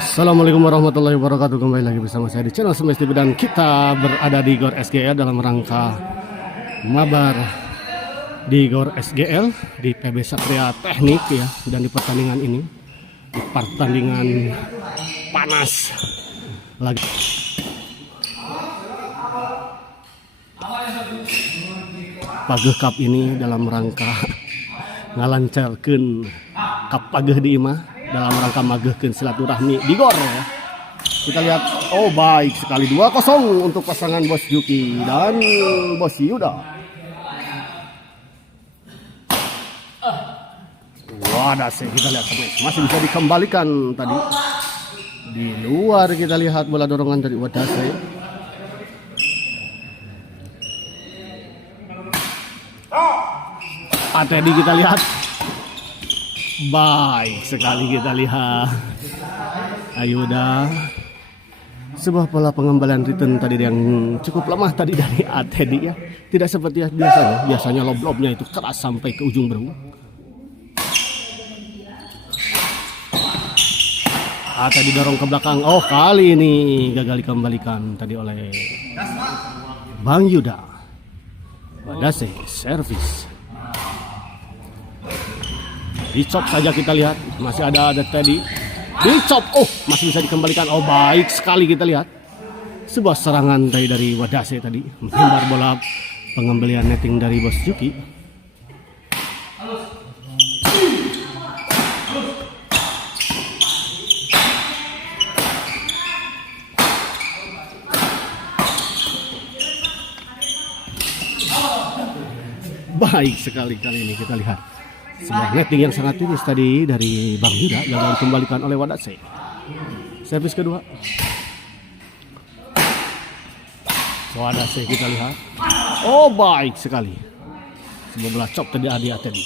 Assalamualaikum warahmatullahi wabarakatuh. Kembali lagi bersama saya di channel Semes TV dan kita berada di GOR SGL dalam rangka mabar di GOR SGL di PB Satria Teknik ya. Dan di pertandingan ini, di pertandingan panas lagi. Pageh Cup ini dalam rangka ngalancarkeun Cup Pageh di imah dalam rangka magehkeun silaturahmi di GOR ya. Kita lihat, oh baik sekali 2-0 untuk pasangan Bos Juki dan Bos Yuda. Wadah sih, kita lihat masih bisa dikembalikan tadi. Di luar kita lihat bola dorongan dari Wadase. Tadi kita lihat. Baik sekali kita lihat. Ayuda. Sebuah pola pengembalian return tadi yang cukup lemah tadi dari Atedi ya. Tidak seperti biasanya. Biasanya lob-lobnya itu keras sampai ke ujung berung. Tadi dorong ke belakang. Oh, kali ini gagal dikembalikan tadi oleh Bang Yuda. Wadase servis. Dicop saja kita lihat, masih ada tadi. Dicop, oh masih bisa dikembalikan. Oh baik sekali kita lihat. Sebuah serangan dari Wadase tadi, menghindar bola pengembalian netting dari Bos Juki. Baik sekali kali ini kita lihat. Sebuah netting yang sangat tipis tadi dari Bang Yuda yang dikembalikan oleh Wadase. Servis kedua. Wadase kita lihat. Oh baik sekali. Sebuah bola chop tadi tadi.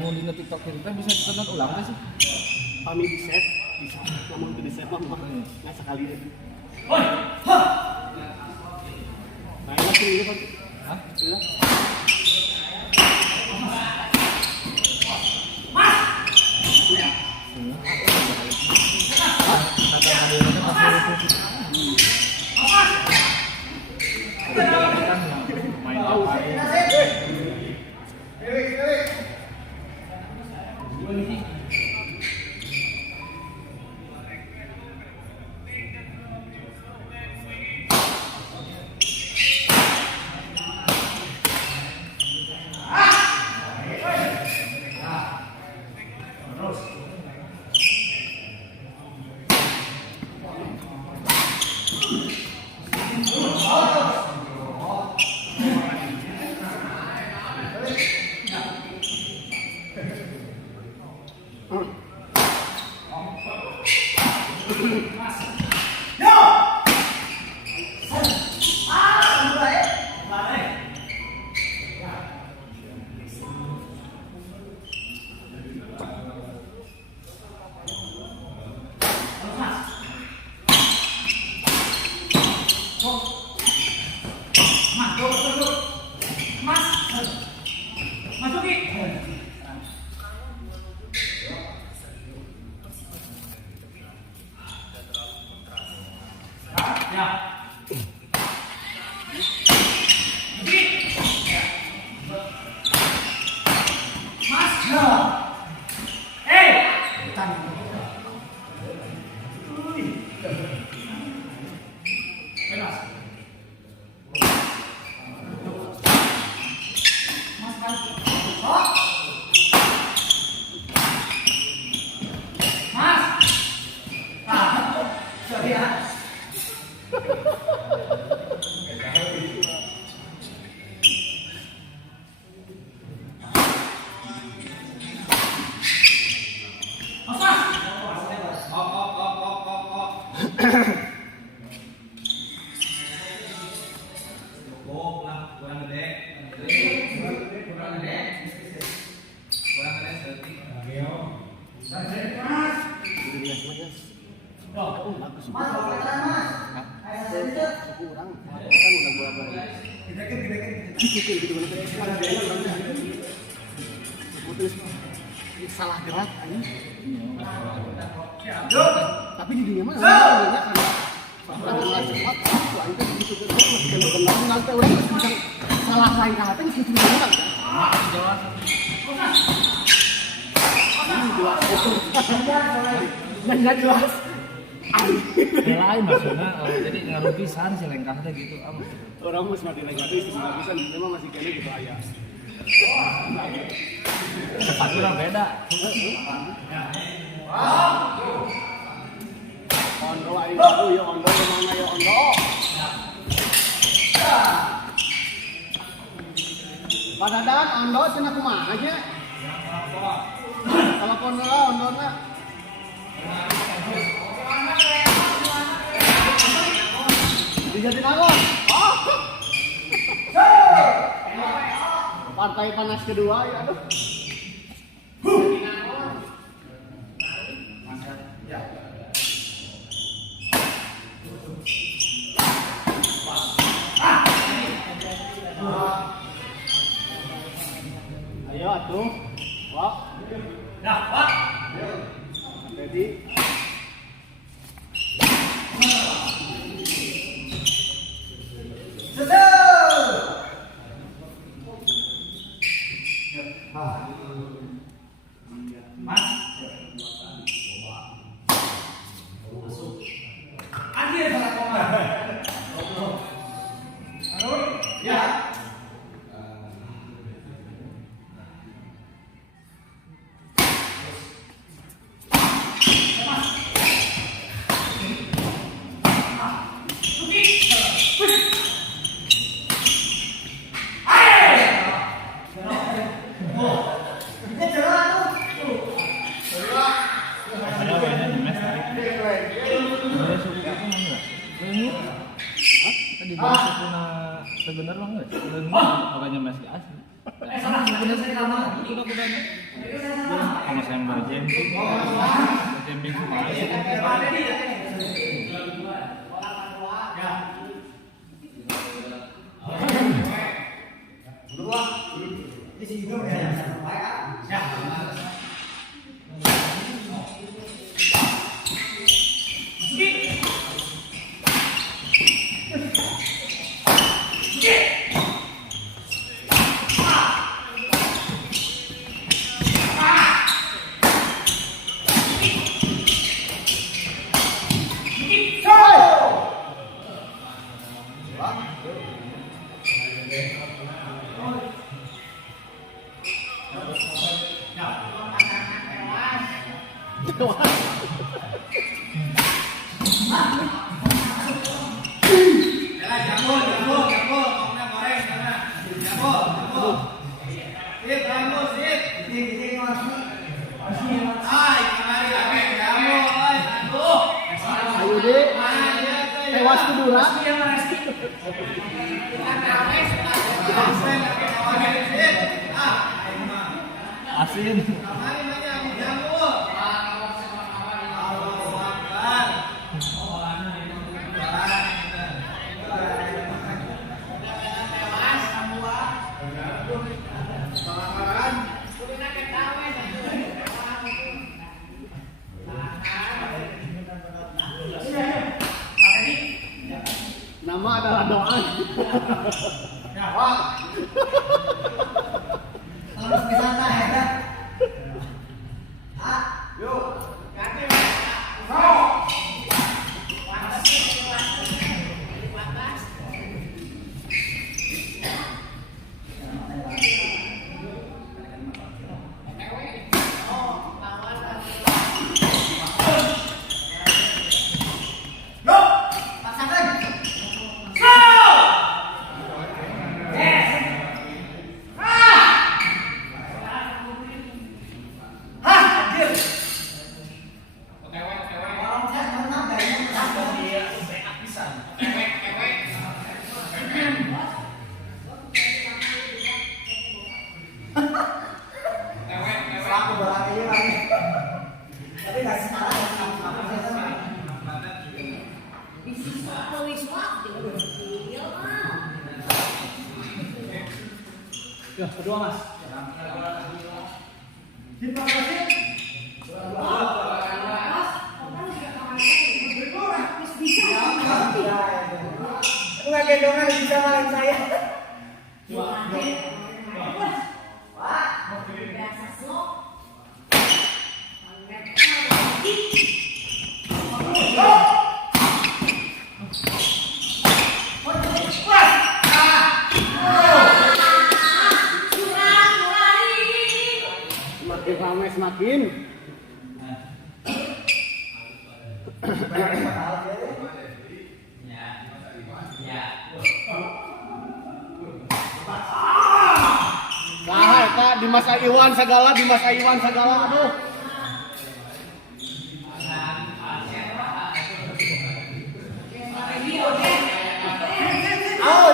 Mau di TikTok kita bisa ditonton ulang nggak sih? Kami di set, ngomong di set mah nggak sekali aja. Nah, enak sih ini Pak. Hah? Iya. Main apa? Salah gerak ini. Tapi di dunia mana banyak karena cepat itu begitu benar nanti orang bisa salah lain kata itu cuma orang kan. Jawab. Nggak jelas. Lain maksudnya jadi ngaruh pisan si lengkah teh gitu. Orang mesti mati negatif nggak bisa memang masih kene gitu aya. Sepatunya beda. Ondo aing baru ya ondo mana ya ondo. Padadan ondo cenah kumaha nya? Telepon heula ondona. Dijadi naon? Oh. Partai panas kedua ya aduh. Ayo atuh. Wah. Dah, Pak. Ready. masih asli. Bener saya lama. Udah. Sama saya mau jumping. Jumping semua. Ayo deh, tewas kedua. Asin. Nama adalah doan. Harus bisa ya. Ya, kedua Mas. Enggak gendongan bisa ngalahin saya. Semakin ramai semakin. Nah, Kak, Dimas Iwan segala, aduh. Tahu.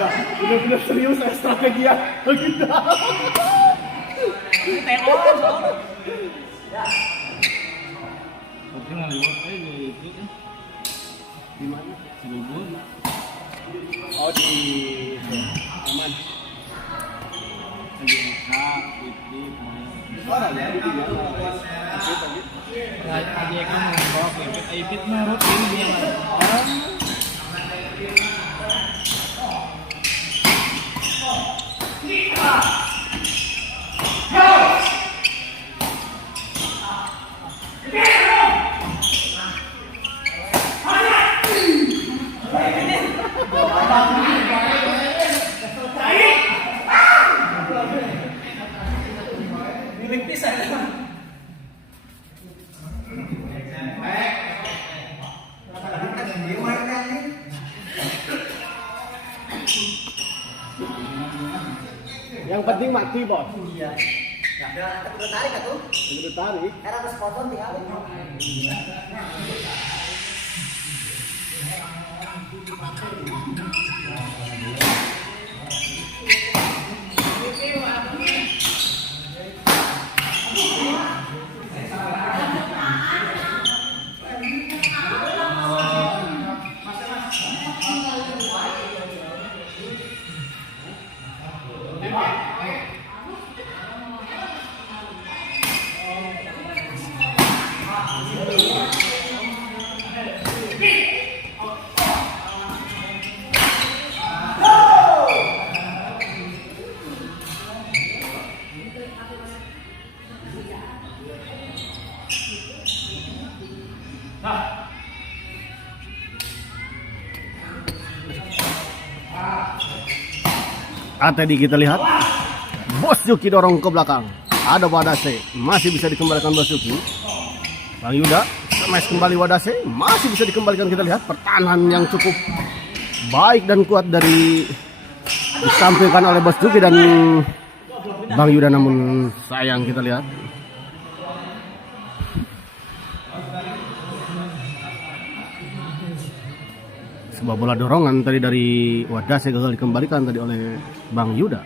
Ya, benar-benar serius saya strategi ya. Gitu. Oke, ngaliwat itu kan. Di mana? Bubur. Oh, di aman. Lagi enak, pipit. Oh, ada di dia. Tadi kan mau pipit, pipit mah rutin dia. Milik pisah. Yang penting mati, Bos. Iya. Ya, udah tarik atuh. Udah tarik. Era harus potong tinggal. Tadi kita lihat Bos Yuki dorong ke belakang. Ada Wadase, masih bisa dikembalikan Bos Yuki. Bang Yuda smash kembali Wadase, masih bisa dikembalikan. Kita lihat pertahanan yang cukup baik dan kuat dari disampaikan oleh Bos Yuki dan Bang Yuda, namun sayang kita lihat. Sebuah bola dorongan tadi dari Wadase gagal dikembalikan tadi oleh Bang Yuda.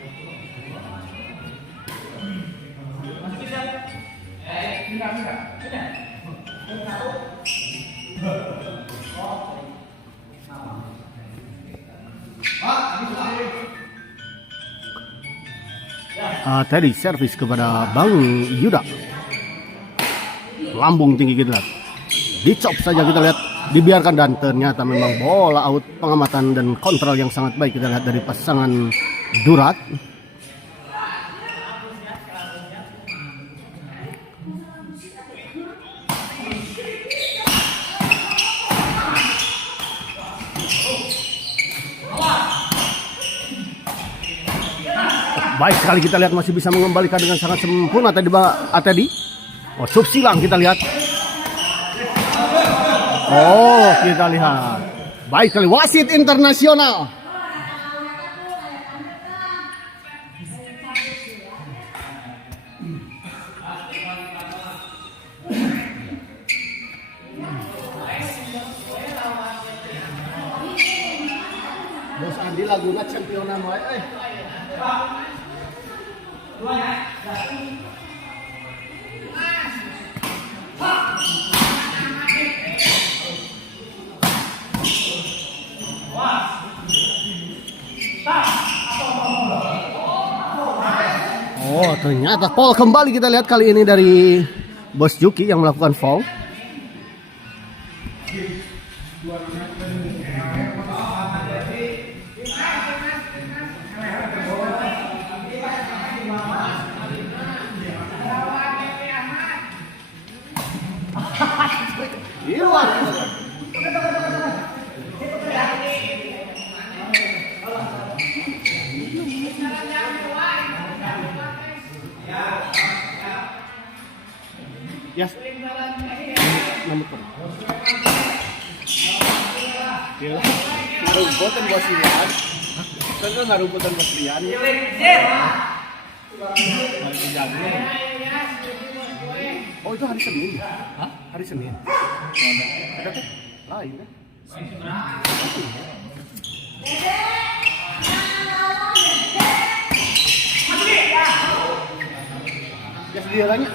Tadi servis kepada Bang Yuda. Lambung tinggi kita lihat. Dicop saja kita lihat, dibiarkan, dan ternyata memang bola out. Pengamatan dan kontrol yang sangat baik kita lihat dari pasangan Durat. Baik sekali kita lihat, masih bisa mengembalikan dengan sangat sempurna tadi Atedi. Oh, sub silang kita lihat. Oh, kita lihat. Baik sekali, wasit internasional. Bos Andi laguna championan wae. Oh, ternyata foul kembali kita lihat kali ini dari Bos Yuki yang melakukan foul. Yes. Nomor berapa? Gila. Ngarumputan Bos Rian. Kan ngarumputan Bos Rian. Oh, itu hari Senin. Hah? Hari Senin. Ada tuh lain kan? Ya sedia lagi.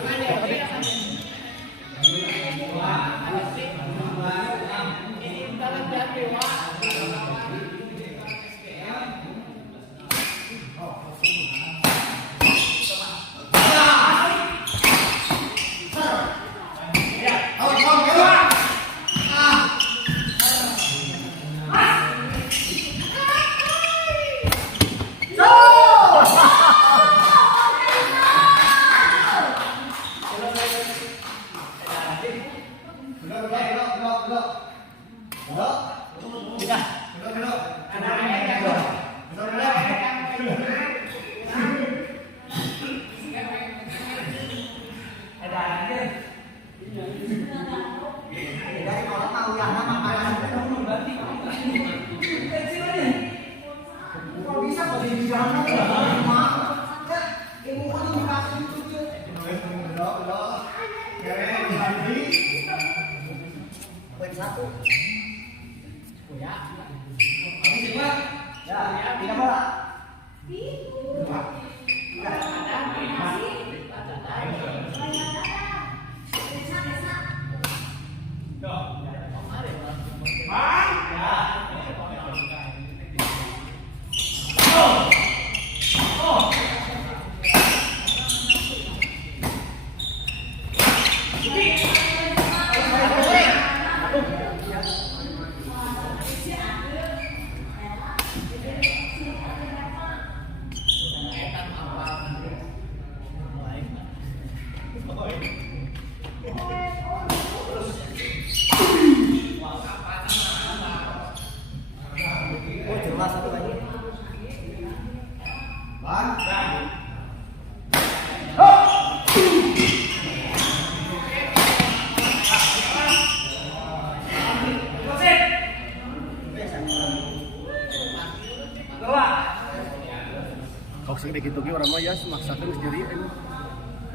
Dek itu ge urang mah ya maksakeun sendiri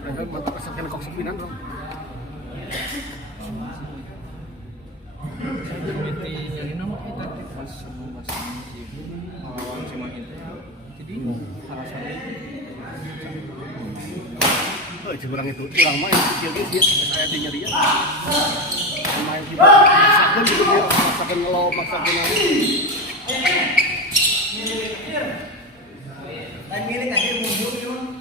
mereka mantap asalkan kok sepinan dong. Miti jadi nama kita pas sama si lawan si Mahin. Jadi harasannya Ciberang itu urang mah yang kecil ge sih saya teh nyeri ya. Main kita maksakeun gitu ya, maksakeun ngelow, maksakeun Lain milik aja mundur yun.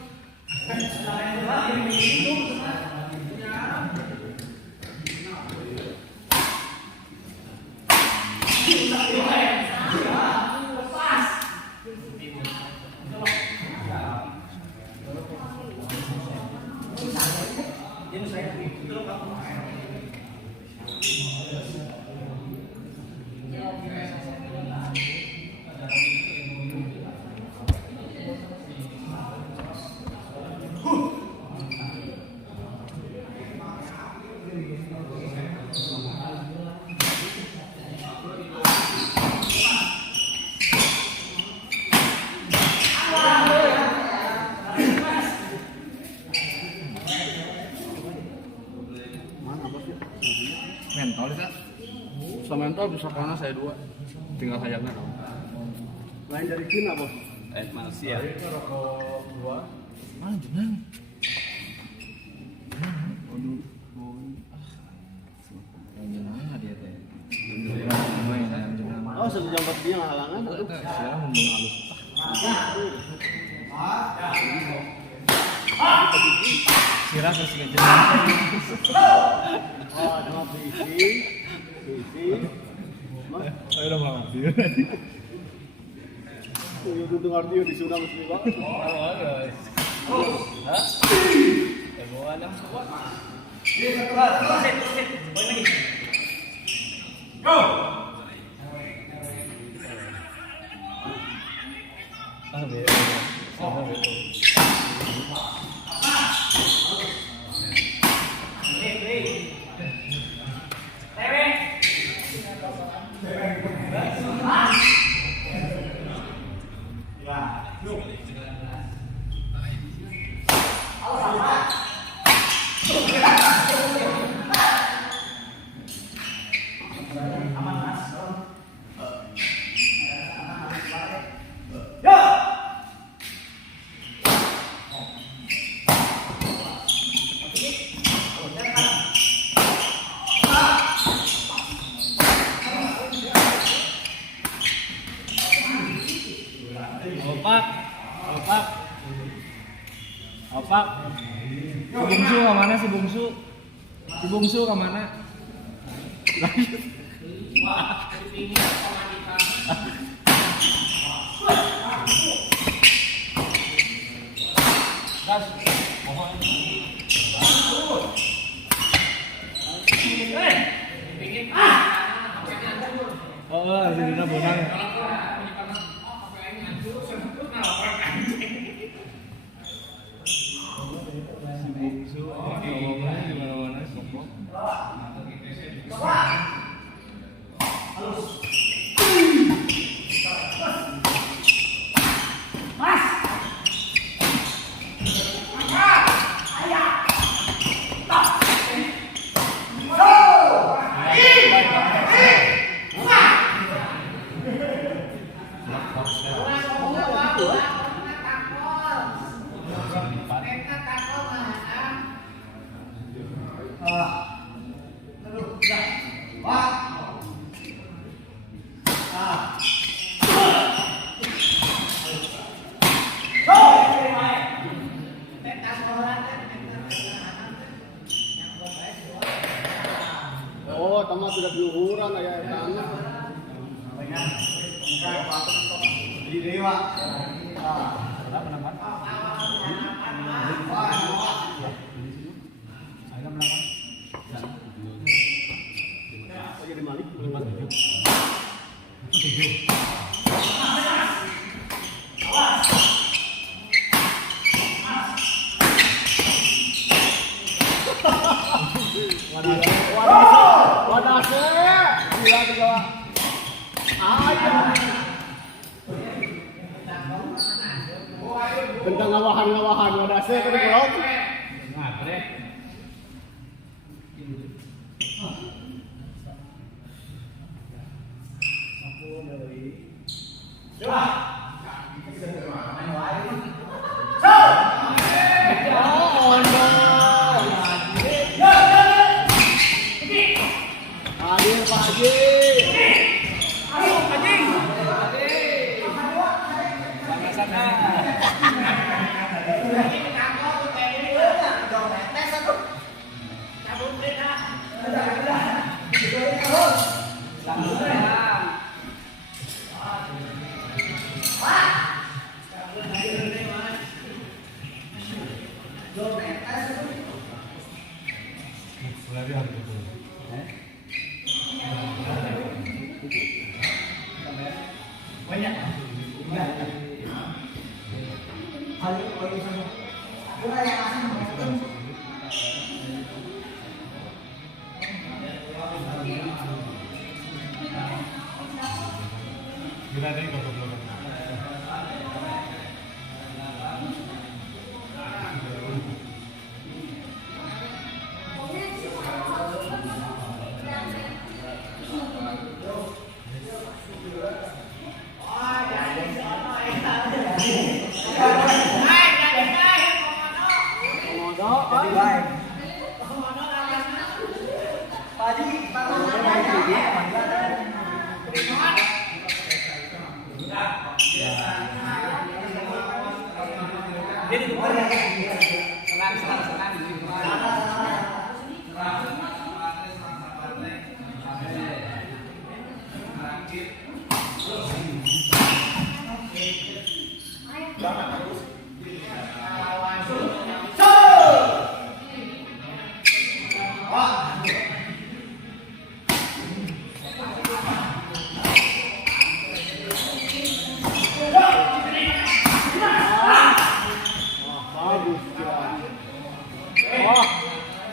mental kita. sama mental bisa karena saya dua Tinggal hayangnya dong. lain dari Cina bos. Manusia. Mana jenang? Jenang dia teh. Oh sejam dia halangan tuh. Siapa ngomong halus? Sirah terus jenang. Oh cuma visi. Ayo udah malam. Itu dengar dia di Sunda mesti banget. Hah? Mau ada kuat. Go! Opak. Si bungsu ke mana si bungsu? Si bungsu ke mana? Gas. Oh, jadi bonang. Oh, tamat sudah diuhuran ayah tanah. Di dewa. Jadi Malik. Wadah saya. Gila juga. Ayo. Tentang ngawahan wadah saya kan golok. Ngatrek. Oh no. Hadir Pak Haji.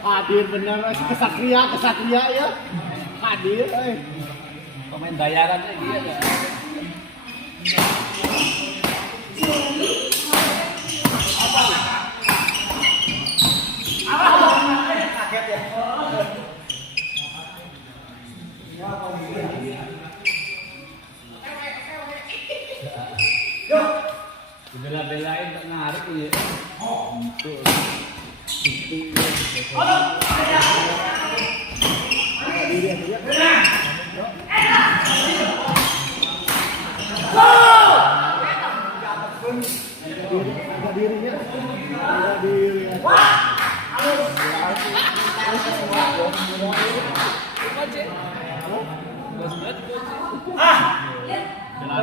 Hadir bener kesatria ya. Hadir Pemain bayaran dia ya. Kaget ya. Bela-belain tak narik ya.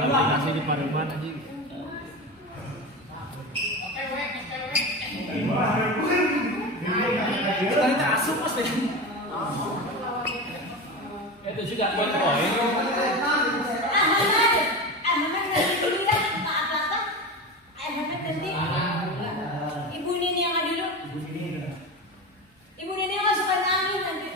Kasih di Pareman aja. Itu juga buat poin. Ibu Nini yang ada dulu. Ibu Nini yang masukkan angin nanti.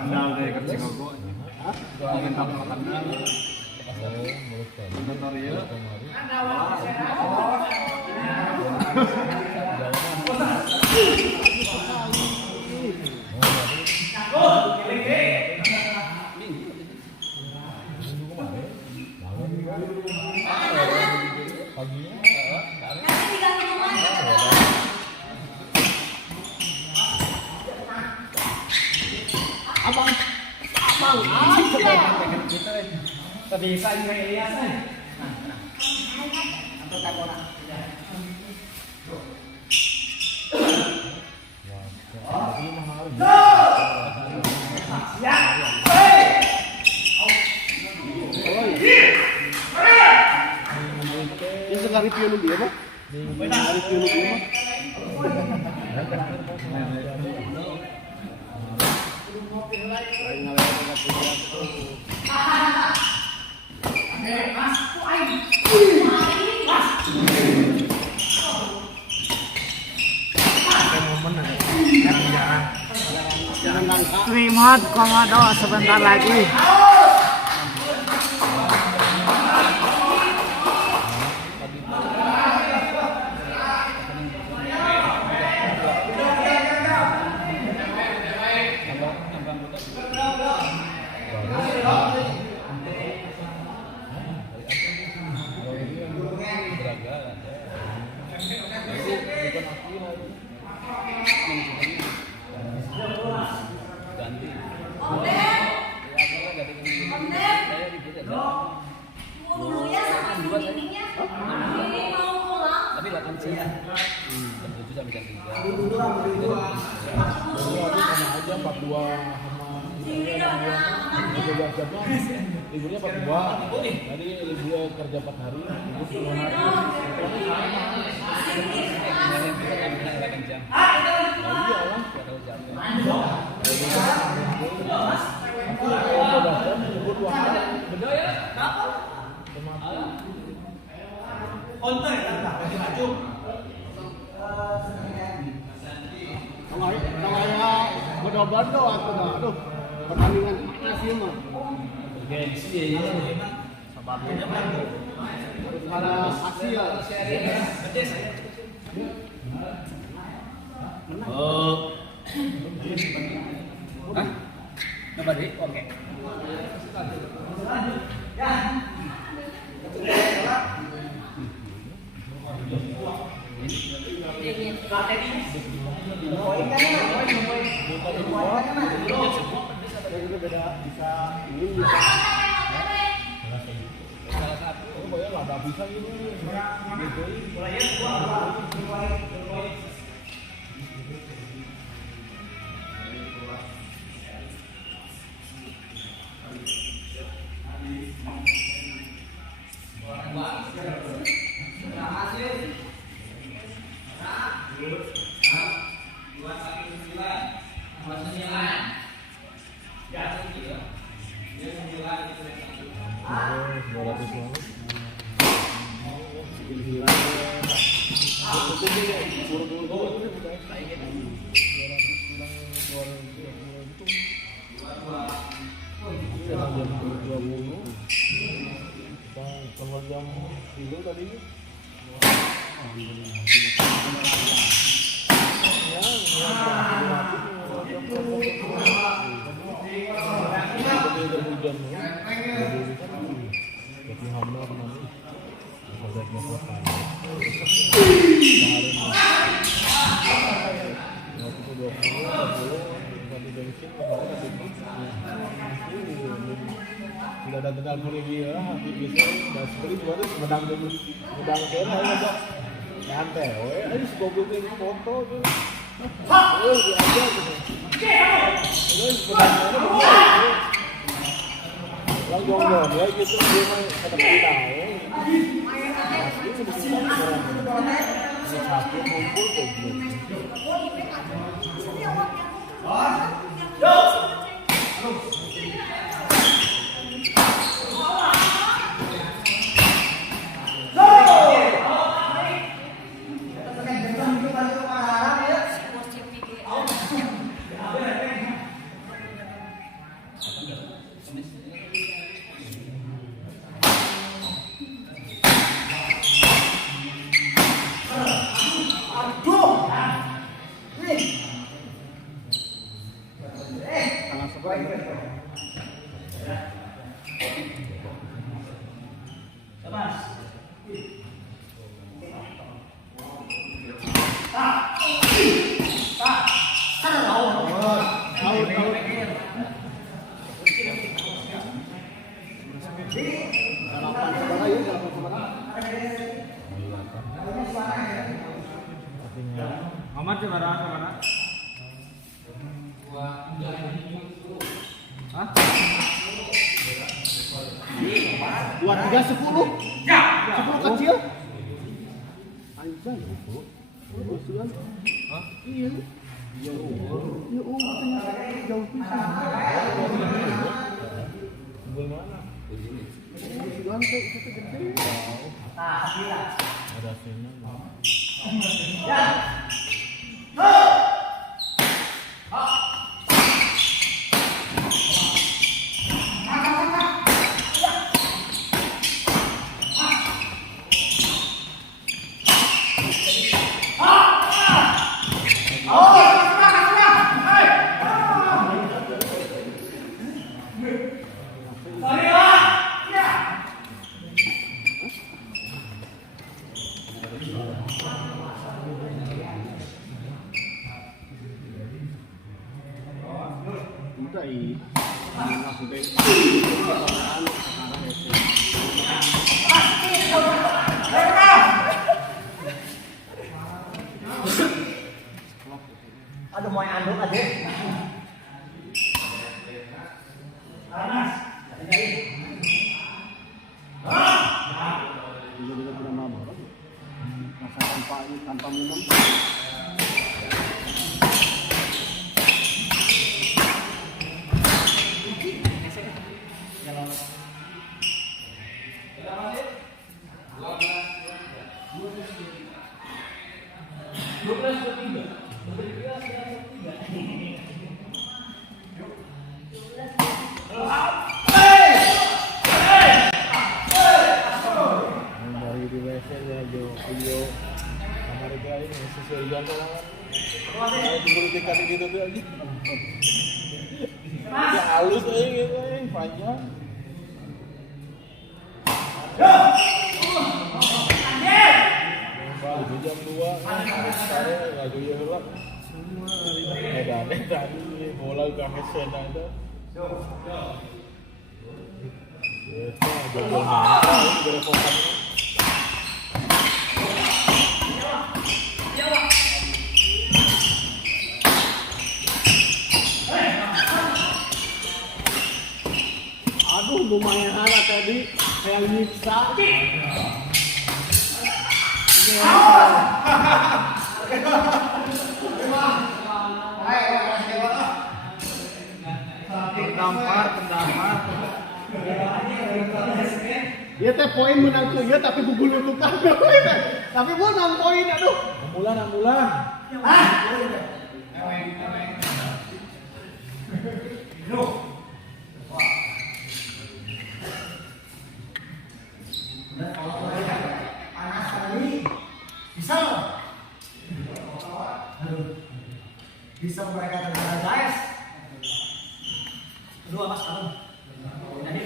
Kendal dari kerja kok. Ingin tahu kendal. Bentar ya. Abang Bisa juga Elias nih. Atau Tabora. Ini sekali review dia mah. Review dia mah. Remote komodo sebentar lagi. Dulu ya sama si Miminya. Ini mau pulang. Tapi 8 sih. Jam 7 sampai jam 3. Aja 42 sama liburnya 42. Tadi libur kerja 4 hari, libur 10 hari. Jam. Nah, iyalah. Libur 2 hari. Bener ya? Kalau bedo-bedo atau mah, aduh pertandingan panas ya mah. Gengsi ya. Harus ada hasil. Oh. Hah? Coba deh, oke. Beda bisa ini Salah satu, pokoknya laba bisa gitu. Jam 3 tadi. Tidak ada tentang kuliah lah, bisa dan sekali juga tuh medang kan aja santai, ayo sekolah ini foto tuh, aja gitu, terus medangnya lang jomblo dia gitu dia mah kata kita, itu bisa sakit kumpul tuh gitu. barang mana? Hah? 2310. 10 kecil. Anjay. Hah? Iya. Ya katanya jauh pisan. Unggul mana? Gante itu gede. Ada sini. Udah i. Langsung deh. Aduh mau anduk aja. Juga tidak mabuk. Masa tanpa minum. Dari di WC ya video kamar guys sesuai jangan kan. Kalau politik kan gitu tuh aja. Ya halus aja gitu panjang. Baru jam 2 sekarang lagi ya gelap semua hari tadi bola kami senang itu. Itu jauh banget berepotan. Aduh lumayan hangat tadi kayak nyiksa. Pendampar. Dia teh poin menang ke dia tapi bubul tukang. Tapi gua 6 poin aduh. Ambulan. Bisa mereka terjadi guys. Kedua mas kamu. Jadi.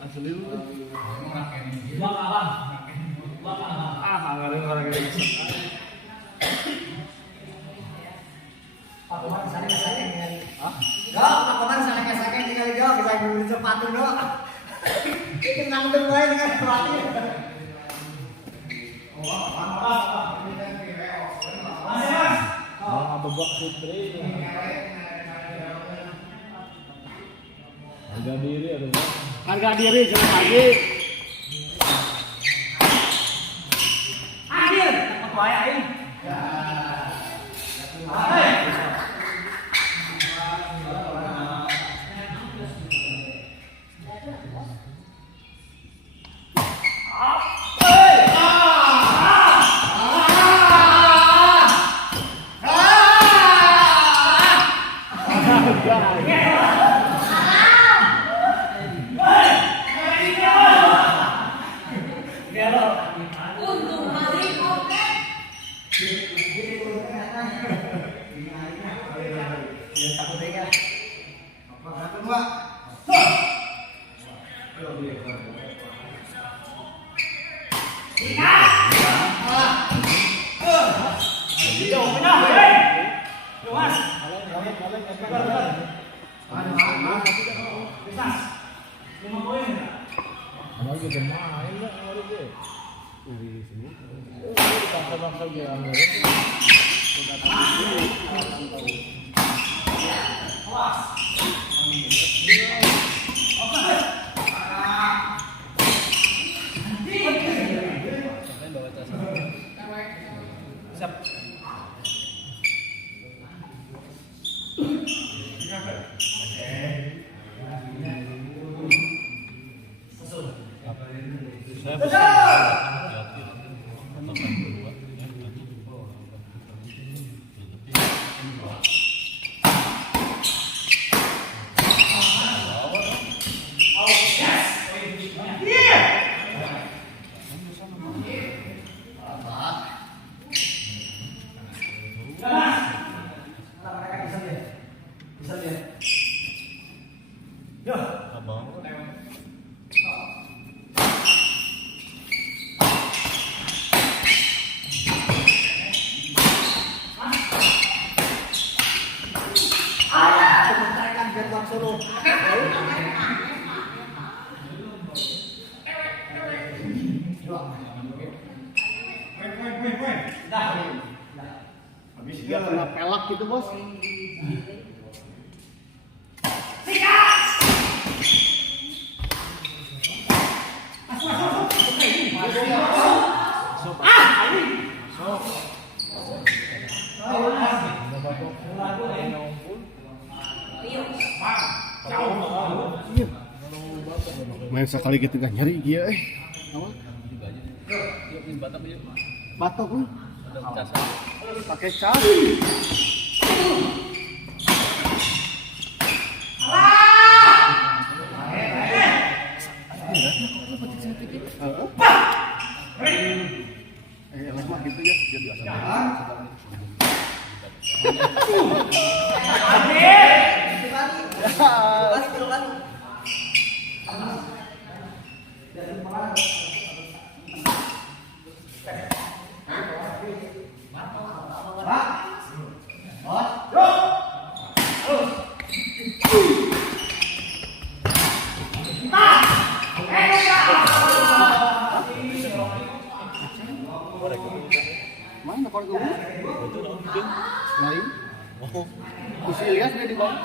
Asli lu. Orang ini. Pak Komar sana kesana tinggal. Pak Komar sana kesana tinggal bisa beli sepatu doang. Kenang tuh gue dengan sepatu. Bebak putri. Harga diri ada Bang. Harga diri jangan lagi. Akhir, apa ya ini? Untung hari oke. Tinggal. Abang juga main nggak kemarin dia? Dari sini. Paksa-paksa dia anggaran. Dia kena pelak gitu bos. Main sekali gitu kan nyeri dia batok lu pakai cas enak mah gitu ya dia biasa mana kalau gue lain kursi lihat dia di bawah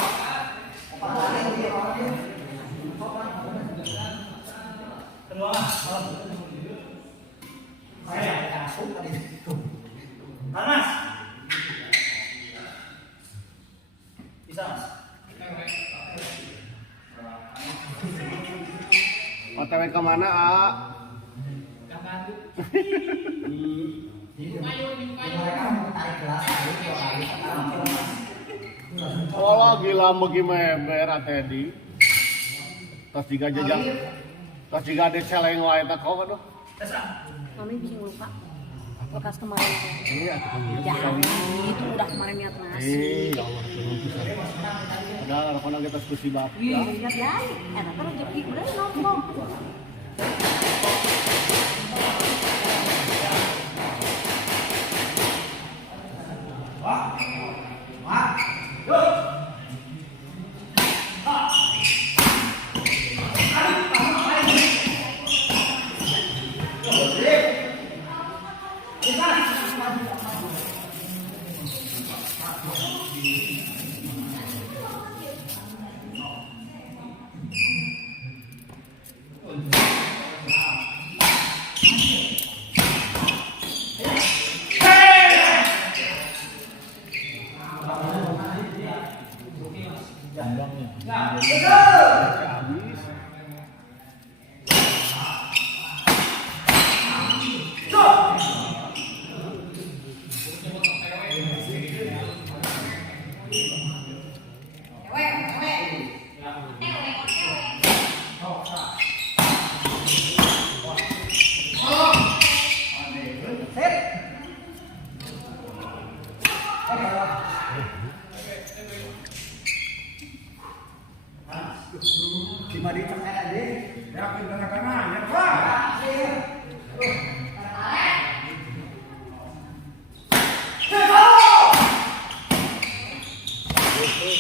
Panas. Bisa mas. OTW kemana A? Oh gila bagi member Teddy. Tas juga jajang. Tas juga ada celeng lain tak kau kan? Mami bisa lupa. Bekas kemarin. Iya, Jangan itu udah kemarin niat nasi. ya Allah, ada harapan kita diskusi bab. Wih, lihat ya. Enak kan rezeki udah nongkrong.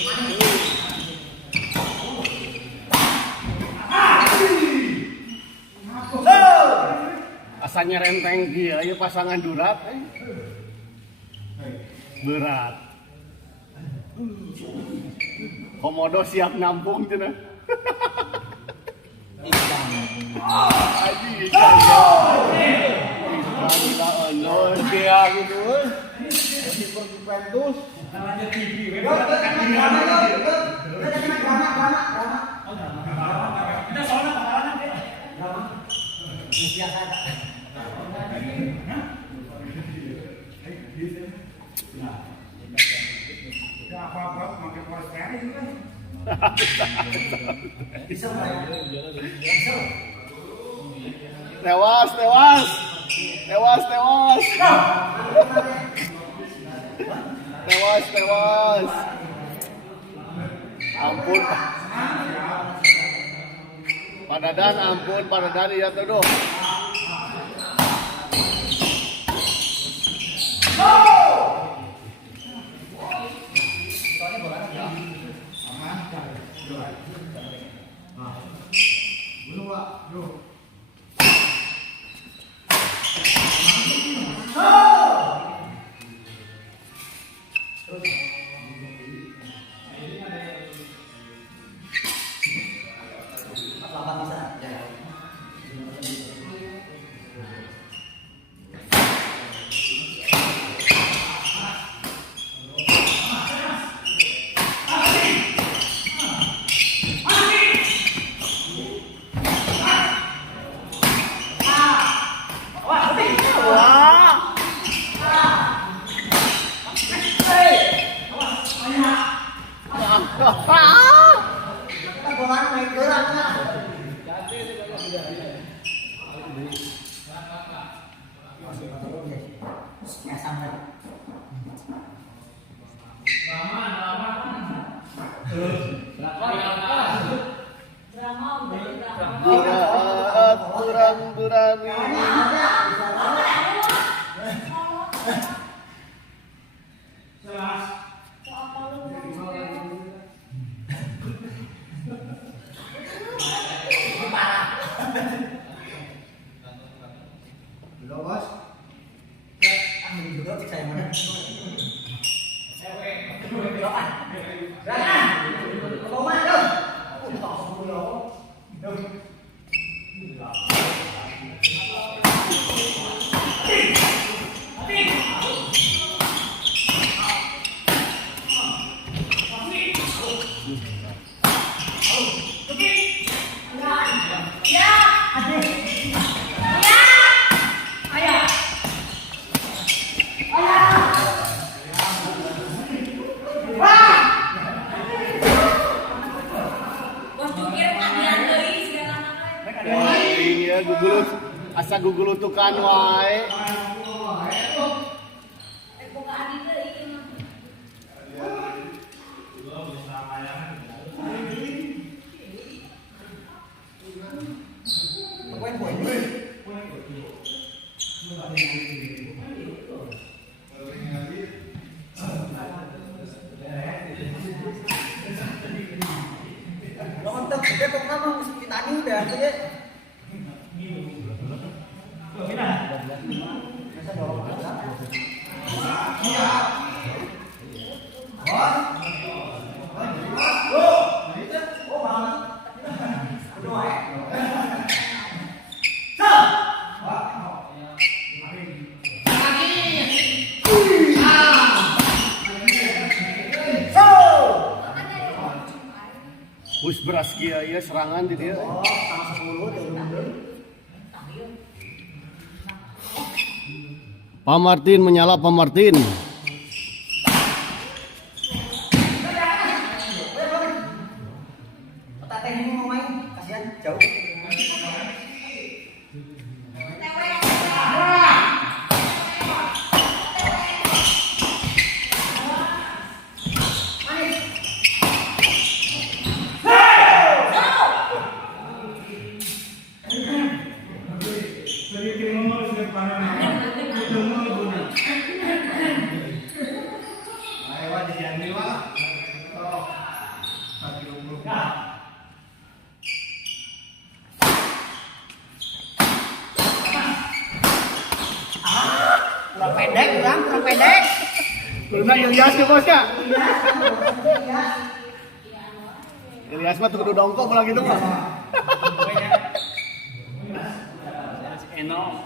Mandi rasanya renteng dia ya pasangan durat berat. Komodo siap nampung cenah. Aji ikan kita onol dia gitu. Seperti Juventus. Tewas. Ampun. Pak Dadan ya tuh. Asa gugulutukan wae. Wis beras kia ya serangan di dia. Pak Martin menyala Pak Martin. Pendek, kurang pendek. Berenang Ilyas ya bosnya. Ilyas mah tuh kudu dongkok bola gitu mah. Eno.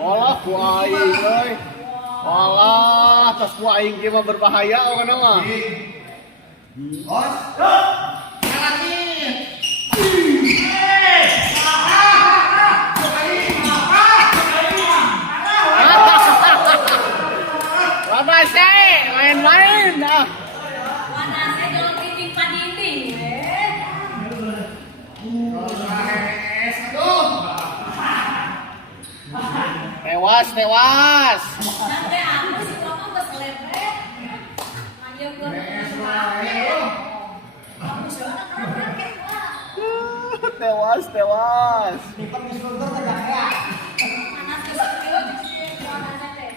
Olah ku aing euy. Olah tos ku aing ge mah berbahaya kana mah. Lama sih main-main dah. Panasnya jangan dinding padinding. Tewas. Sampai aku sih kamu nggak selebret. Ayo ke kamu siapa kan? Tewas. Panas ke sini, panas aja.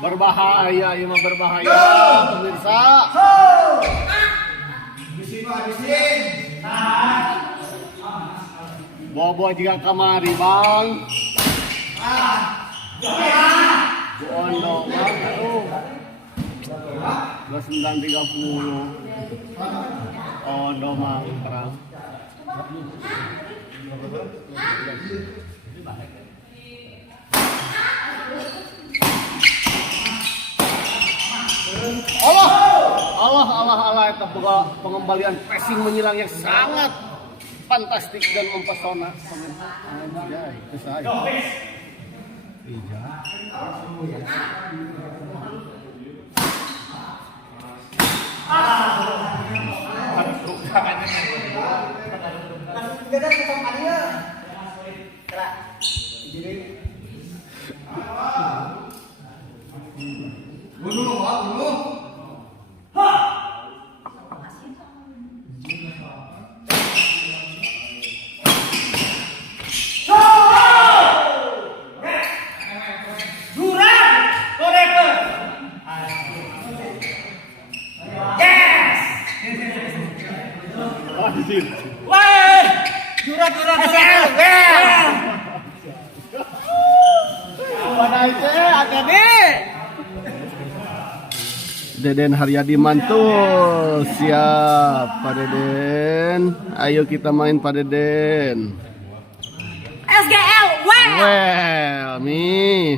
Berbahaya, ini mah berbahaya pemirsa. Bobo juga kamari bang. Bondo bang, aduh. 29.30. Ondo mang terang. Allah itu pengembalian pressing menyilang yang sangat fantastik dan mempesona. Anjay, itu saya. Iya. Deden Haryadi mantul, siap Pak Deden. Ayo kita main Pak Deden. SGL, Well, nih.